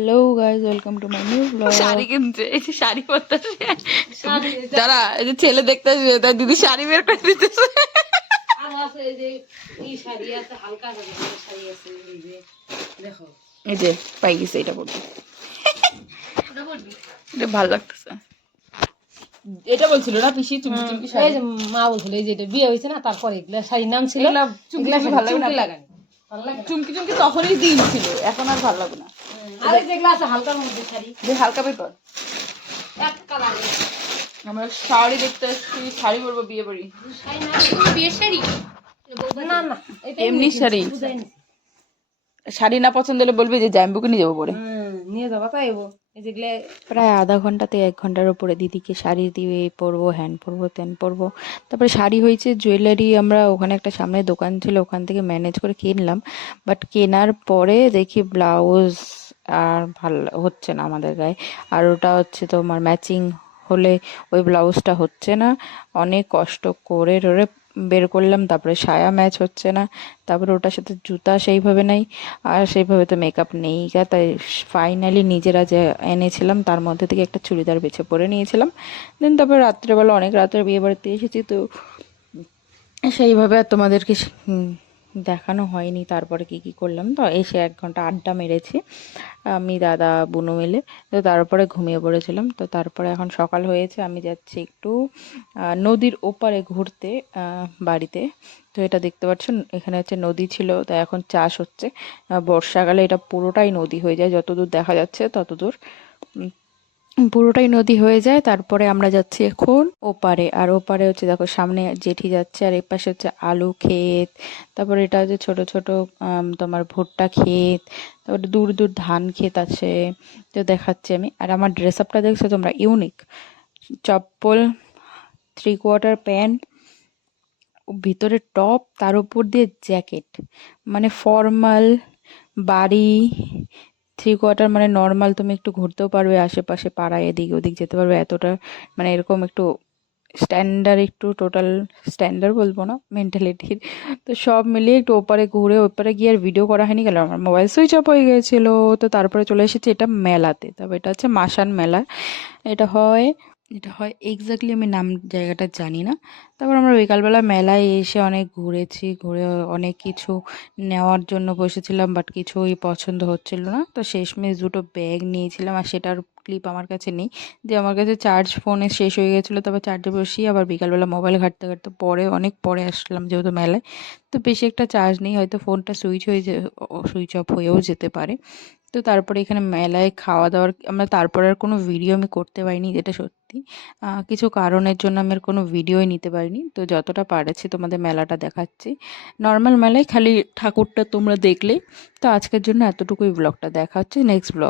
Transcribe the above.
Hello guys, welcome to my new blog. Sari কিনছে, এই যে শাড়ি পরতেছে যারা, এই যে ছেলে দেখতে আসবে তার দিদি শাড়ি বের করে দিতেছে। এই যে পাই গেছে, এটা পড়বে, এটা ভালো লাগতেছে। এটা বলছিল না পিসি, চুমকি চুমকি শাড়ি, এই যে মা বলছিল এই যে এটা বিয়ে হয়েছে না, তারপরে এগুলা শাড়ির নাম ছিল চুমকি ভালো লাগে না, চুমকি চুমকি তখনই দিন ছিল, এখন আর ভালো লাগে না। আরে যেগুলো আছে হালকার মধ্যে শাড়ি, যে হালকা বের কর। এক কালারে আমরা শাড়ি দেখতে এসেছি, শাড়ি পরবো বিয়ে বাড়ি। শাড়ি না, বিয়ের শাড়ি না না, এটা এমনি শাড়ি। শাড়ি না পছন্দ হলে বলবে যে জাম্বুকে নিয়ে যাবো পরে। নিয়ে যাবা তাই এই যেগুলো প্রায় আধা ঘন্টাতে 1 ঘন্টার উপরে দিদিকে শাড়ি দিয়ে পরবো, হ্যান্ড পরবো, ত্যান পরবো। তারপরে শাড়ি হয়েছে, জুয়েলারি আমরা ওখানে একটা সামনে দোকান ছিল, ওখান থেকে ম্যানেজ করে কিনলাম। বাট কেনার পরে দেখি ব্লাউজ আর ভাল হচ্ছে না আমাদের গায়ে। আর ওটা হচ্ছে তোমার ম্যাচিং হলে ওই ব্লাউজটা হচ্ছে না। অনেক কষ্ট করে টোরে বের করলাম, তারপরে সায়া ম্যাচ হচ্ছে না, তারপরে ওটার সাথে জুতা সেইভাবে নাই, আর সেইভাবে তো মেকআপ নেই গা। তাই ফাইনালি নিজেরা যে এনেছিলাম তার মধ্যে থেকে একটা চুড়িদার বেছে পরে নিয়েছিলাম। দেন তারপর রাত্রেবেলা অনেক রাতের বিয়ে বাড়িতে এসেছি, তো সেইভাবে আর তোমাদেরকে দেখানো হয়নি তারপরে কি কি করলাম। তো এসে 1 ঘন্টা আড্ডা মেরেছি আমি দাদা বুনু মিলে, তো তারপরে ঘুমিয়ে পড়েছিলাম। তো তারপরে এখন সকাল হয়েছে, আমি যাচ্ছি একটু নদীর ওপারে ঘুরতে বাড়িতে। তো এটা দেখতে পাচ্ছ, এখানে হচ্ছে নদী ছিল, তো এখন চাষ হচ্ছে। বর্ষাকালে এটা পুরোটাই নদী হয়ে যায়, যতদূর দেখা যাচ্ছে ততদূর পুরোটাই নদী হয়ে যায়। তারপরে আমরা যাচ্ছি এখন ওপারে, আর ওপারে হচ্ছে দেখো সামনে জেঠি যাচ্ছে, আর এপাশে হচ্ছে আলু ক্ষেত, তারপরে এটা হচ্ছে ছোট ছোট তোমার ভুট্টা ক্ষেত, তারপরে দূর দূর ধান ক্ষেত আছে। তো দেখাচ্ছি আমি, আর আমার ড্রেস আপটা দেখছো তোমরা, ইউনিক। চপ্পল, 3/4 প্যান্ট, ভিতরে টপ, তার উপর দিয়ে জ্যাকেট, মানে ফর্মাল বাড়ি। 3/4 মানে নর্মাল, তুমি একটু ঘুরতেও পারবে আশেপাশে পাড়ায়, এদিক ওদিক যেতে পারবে, এতটা মানে এরকম একটু স্ট্যান্ডার্ড, একটু টোটাল স্ট্যান্ডার্ড বলবো না, মেন্টালিটির। তো সব মিলিয়ে একটু ওপারে ঘুরে, ওপারে গিয়ে আর ভিডিও করা হয়নি, গেল আমার মোবাইল সুইচ অফ হয়ে গিয়েছিলো। তো তারপরে চলে এসেছি এটা মেলাতে, তবে এটা হচ্ছে মাসান মেলা। এটা হয় এটা হয় এক্স্যাক্টলি আমি নাম জায়গাটা জানি না। তারপর আমরা বিকালবেলা মেলায় এসে অনেক ঘুরেছি, ঘুরে অনেক কিছু নেওয়ার জন্য বসেছিলাম, বাট কিছুই পছন্দ হচ্ছিল না। তো শেষমেশ দুটো ব্যাগ নিয়েছিলাম, আর সেটার ক্লিপ আমার কাছে নেই, যে আমার কাছে চার্জ ফোনে শেষ হয়ে গেছিলো। তারপর চার্জে বসিয়ে আবার বিকালবেলা মোবাইল ঘাঁটতে ঘাঁটতে পরে অনেক পরে আসলাম, যেহেতু মেলায় তো বেশি একটা চার্জ নেই, হয়তো ফোনটা সুইচ অফ হয়েও যেতে পারে। তো তারপরে এখানে মেলায় খাওয়া দাওয়ার আমরা তারপরে আর কোনো ভিডিও আমি করতে পারিনি, যেটা সত্যি কিছু কারণের জন্য আমি আর কোনো ভিডিওই নিতে পারিনি। তো যতটা পারেছি তোমাদের মেলাটা দেখাচ্ছি। নর্মাল মেলায় খালি ঠাকুরটা তোমরা দেখলে। তো আজকের জন্য এতটুকুই, ব্লগটা দেখা হচ্ছে নেক্সট ব্লগ।